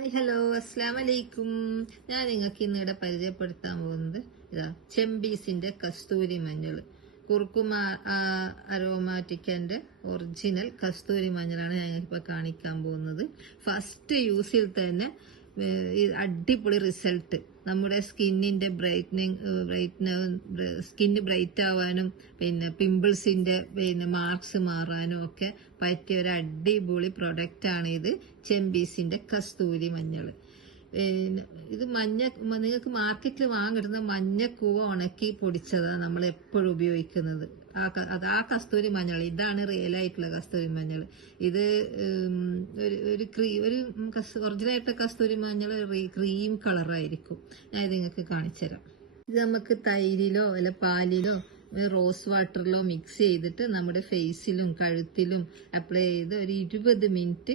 Hi hello അസ്സാം വലൈക്കും. ഞാൻ നിങ്ങൾക്ക് ഇന്നിവിടെ പരിചയപ്പെടുത്താൻ പോകുന്നത് ഇതാ ചെമ്പീസിന്റെ കസ്തൂരി മഞ്ഞൾ. കുർക്കുമ അരോമാറ്റിക്കന്റെ ഒറിജിനൽ കസ്തൂരി മഞ്ഞളാണ് ഞങ്ങളിപ്പോൾ കാണിക്കാൻ പോകുന്നത്. ഫസ്റ്റ് യൂസിൽ തന്നെ അടിപൊളി റിസൾട്ട്. നമ്മുടെ സ്കിന്നിന്റെ സ്കിന്ന് ബ്രൈറ്റ് ആവാനും പിന്നെ പിമ്പിൾസിന്റെ മാർക്സ് മാറാനും ഒക്കെ പറ്റിയ ഒരു അടിപൊളി പ്രൊഡക്റ്റ് ആണ് ഇത്, ചെമ്പീസിന്റെ കസ്തൂരി മഞ്ഞൾ. ഇത് നിങ്ങൾക്ക് മാർക്കറ്റിൽ വാങ്ങിടുന്ന മഞ്ഞക്കൂവ ഉണക്കി പൊടിച്ചതാണ് നമ്മൾ എപ്പോഴും ഉപയോഗിക്കുന്നത്. ആ കസ്തൂരി മഞ്ഞൾ ഇതാണ് റിയൽ ആയിട്ടുള്ള കസ്തൂരി മഞ്ഞൾ. ഇത് ഒരു ഒറിജിനലായിട്ട് കസ്തൂരി മഞ്ഞൾ ക്രീം കളറായിരിക്കും. ഞാൻ ഇത് നിങ്ങൾക്ക് കാണിച്ചു തരാം. ഇത് നമുക്ക് തൈരിലോ അല്ല പാലിലോ റോസ് വാട്ടറിലോ മിക്സ് ചെയ്തിട്ട് നമ്മുടെ ഫേസിലും കഴുത്തിലും അപ്ലൈ ചെയ്ത് ഒരു 20 മിനിറ്റ്